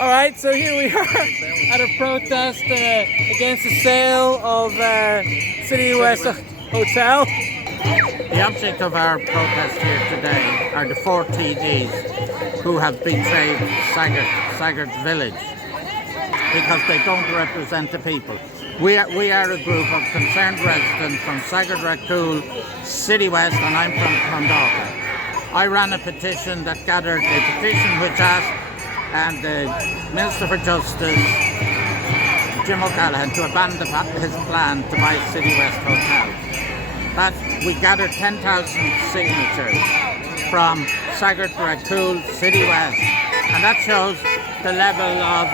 All right, so here we are at a protest against the sale of City West Hotel. The object of our protest here today are the four TDs who have betrayed Saggart village because they don't represent the people. We are a group of concerned residents from Saggart, Racool, City West, and I'm from Clondalkin. I ran a petition that gathered a petition which asked the Minister for Justice, Jim O'Callaghan, to abandon his plan to buy City West Hotel. That we gathered 10,000 signatures from Saggart, Racool, City West, and that shows the level of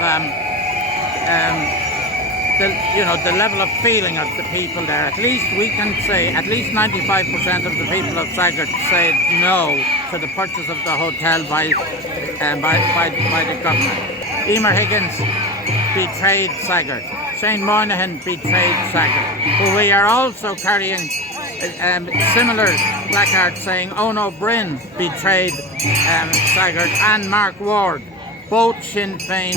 the level of feeling of the people there. At least we can say at least 95% of the people of Saggart said no to the purchase of the hotel by the government. Emer Higgins betrayed Saggart. Shane Moynihan betrayed Saggart. But we are also carrying similar placards saying Owen O'Brien betrayed Saggart, and Mark Ward, both Sinn Féin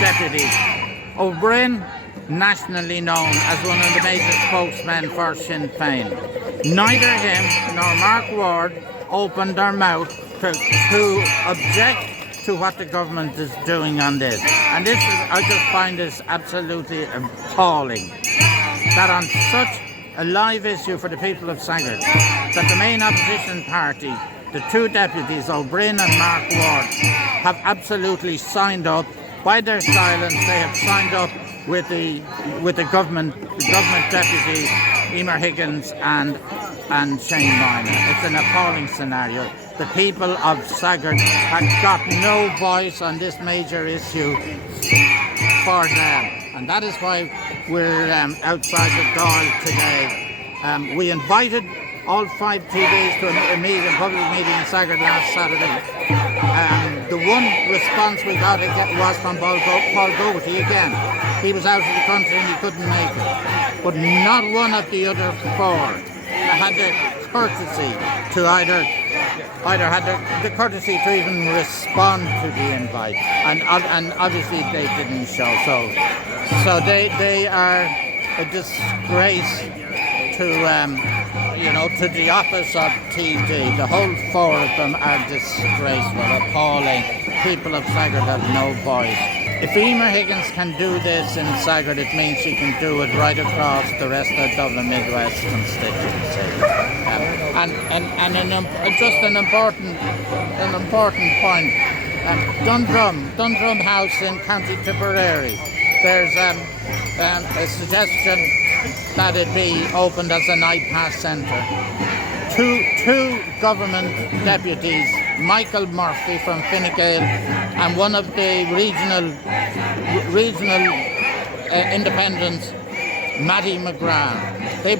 deputies. O'Brien, nationally known as one of the major spokesmen for Sinn Féin. Neither him nor Mark Ward opened their mouth to object to what the government is doing on this. And I just find this absolutely appalling, that on such a live issue for the people of Saggart, that the main opposition party, the two deputies, O'Brien and Mark Ward, have absolutely signed up. By their silence, they have signed up with the government deputies, Emer Higgins and Shane Moynihan. It's an appalling scenario. The people of Saggart have got no voice on this major issue for them, and that is why we're outside the Gaels today. We invited all 5 TDs to a public meeting in Saggart last Saturday. The one response we got was from Paul Gogarty again. He was out of the country and he couldn't make it. But not one of the other 4 had the courtesy to either had the courtesy to even respond to the invite, and obviously they didn't show. So they are a disgrace to the office of TD. The whole 4 of them are disgraceful, appalling. People of Saggart have no voice. If Emer Higgins can do this in Saggart, it means she can do it right across the rest of Dublin Midwest constituency. Just an important point. Dundrum House in County Tipperary. There's a suggestion that it be opened as an iPass centre. Two government deputies, Michael Murphy from Fine Gael and one of the regional independents, Matty McGrath. They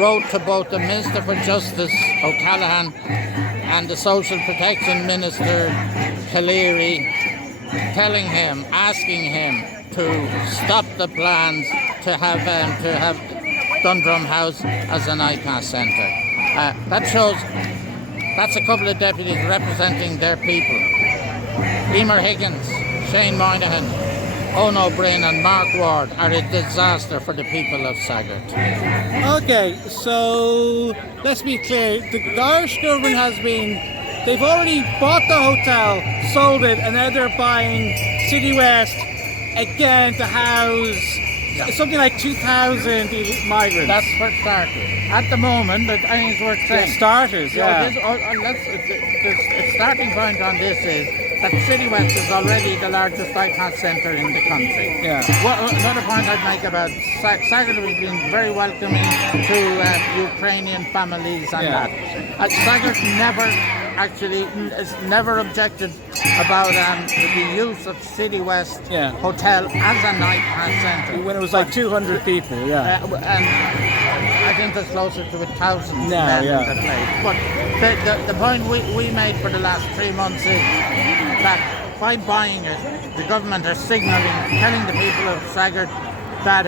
wrote to both the Minister for Justice, O'Callaghan, and the Social Protection Minister, Cleary, asking him to stop the plans to have Dundrum House as an iPass centre. That shows that's a couple of deputies representing their people. Emer Higgins, Shane Moynihan, Owen O'Brien and Mark Ward are a disaster for the people of Saggart. Okay, so let's be clear. The Irish government they've already bought the hotel, sold it, and now they're buying City West again to house something like 2,000 migrants. That's for starters. At the moment, I think it's worth saying. Starters, yeah. The starting point on this is that City West is already the largest iPass centre in the country. Yeah. Another point I'd make about Saggart has been very welcoming to Ukrainian families and that. Saggart never objected about the use of City West Hotel as a iPass centre. When it was like 200 people, and I think there's closer to 1,000 now in the place. But the point we made for the last 3 months is that by buying it, the government are signalling, telling the people of Saggart that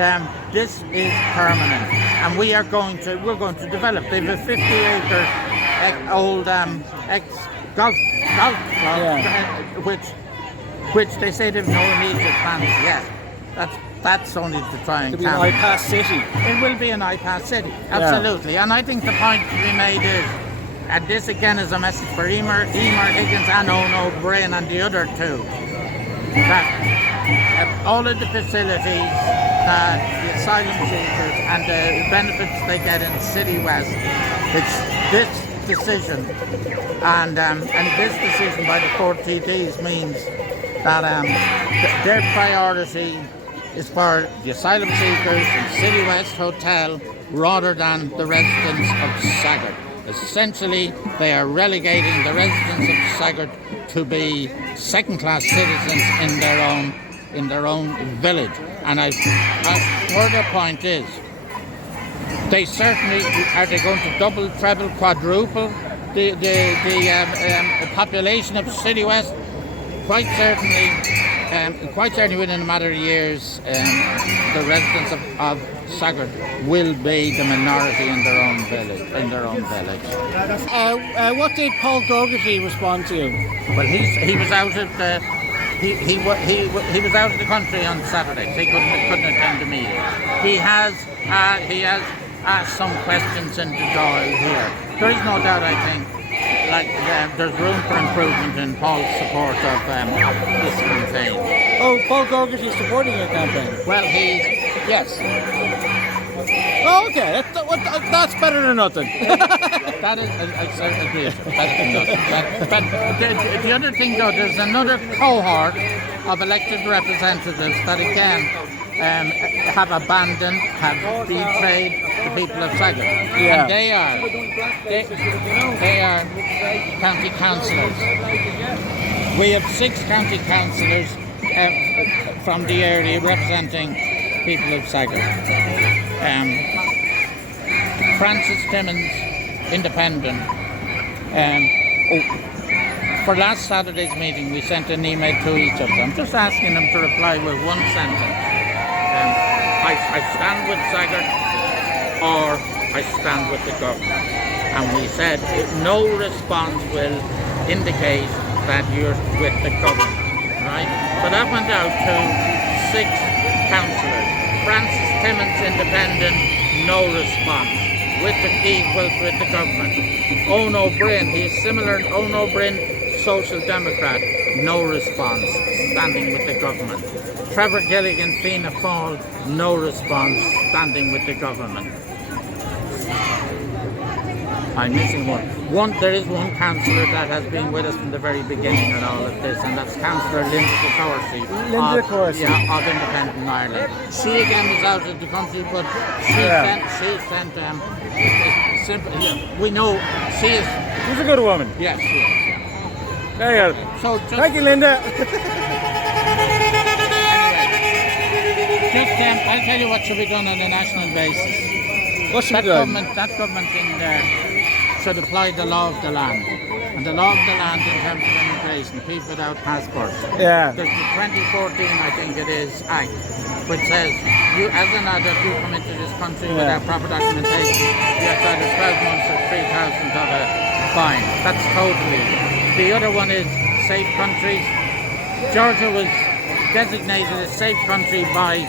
this is permanent, and we're going to develop. They have a 50-acre old ex-golf club, which which they say they've no immediate plans yet. That's only to try and To be an iPass city. It will be an iPass city, absolutely. And I think the point to be made is, and this again is a message for Emer Higgins and Owen O'Brien and the other two, that all of the facilities, the asylum seekers and the benefits they get in City West, it's this decision and this decision by the 4 TDs means that their priority is for the asylum seekers in City West Hotel rather than the residents of Saggart. Essentially, they are relegating the residents of Saggart to be second-class citizens in their own village. And further point is, they certainly are they going to double, treble, quadruple the population of City West? Quite certainly within a matter of years, the residents of Saggart will be the minority in their own village. What did Paul Gaugerty respond to? Well, he was out of the he was out of the country on Saturday, so he couldn't attend the meeting. He has asked some questions in the Dáil here. There is no doubt, I think, there's room for improvement in Paul's support of this campaign. Oh, Paul Gaugerty is supporting your campaign? Well, yes. Oh, okay. That's better than nothing. That is, I agree. It's better than nothing. But the other thing, though, there's another cohort of elected representatives that, again, have abandoned, have betrayed the people of Saggart. Yeah. And they are county councillors. We have 6 county councillors from the area representing people of Saggart. Francis Timmins, independent. For last Saturday's meeting, we sent an email to each of them, just asking them to reply with one sentence. I stand with Saggart, or I stand with the government. And we said no response will indicate that you're with the government, right? So that went out to 6 councillors. Francis Timmins, independent, no response. With the equals with the government. Owen O'Brien, he is similar. Owen O'Brien, Social Democrat, no response, standing with the government. Trevor Gilligan, Fianna Fáil, no response, standing with the government. I'm missing one. There is one councillor that has been with us from the very beginning in all of this, and that's Councillor Linda Corsi. Of Independent Ireland. She again was out of the country, but she sent we know she is. She's a good woman. Yes, she is. There you go. So thank you, Linda. Anyway, I'll tell you what should be done on a national basis. What should be done? That government in there should apply the law of the land. And the law of the land in terms of immigration, people without passports. Yeah. There's the 2014, I think it is, Act, which says you, as an adult, you come into this country without proper documentation, you have to either 12 months or 3,000 of a fine. That's totally. The other one is safe countries. Georgia was designated a safe country by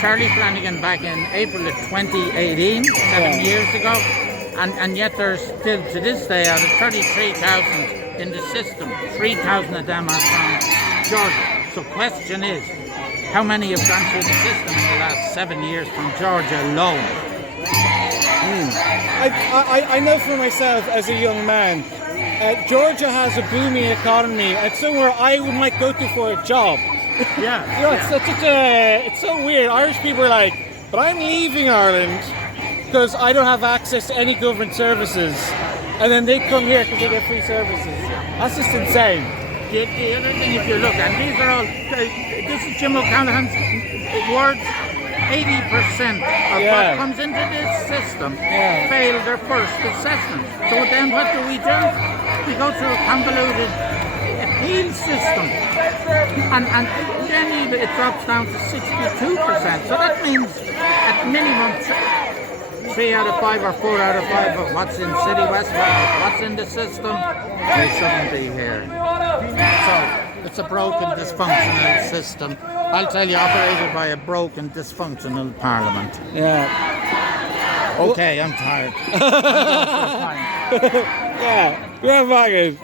Charlie Flanagan back in April of 2018, 7 years ago. And yet there's still, to this day, out of 33,000 in the system, 3,000 of them are from Georgia. So question is, how many have gone through the system in the last 7 years from Georgia alone? I know for myself as a young man, Georgia has a booming economy. It's somewhere I might go to for a job. Yeah. It's so weird. Irish people are like, but I'm leaving Ireland because I don't have access to any government services, and then they come here because they get free services. That's just insane. The other thing, if you look, and these are all, this is Jim O'Callaghan's words, 80% of what comes into this system fail their first assessment. So then what do? We go through a convoluted appeal system, and then it drops down to 62%. So that means at minimum 3 out of 5 or 4 out of 5 of what's in City West, what's in the system, they shouldn't be here. So it's a broken, dysfunctional system. I'll tell you, operated by a broken, dysfunctional parliament. Yeah. Okay, I'm tired. Yeah, fine.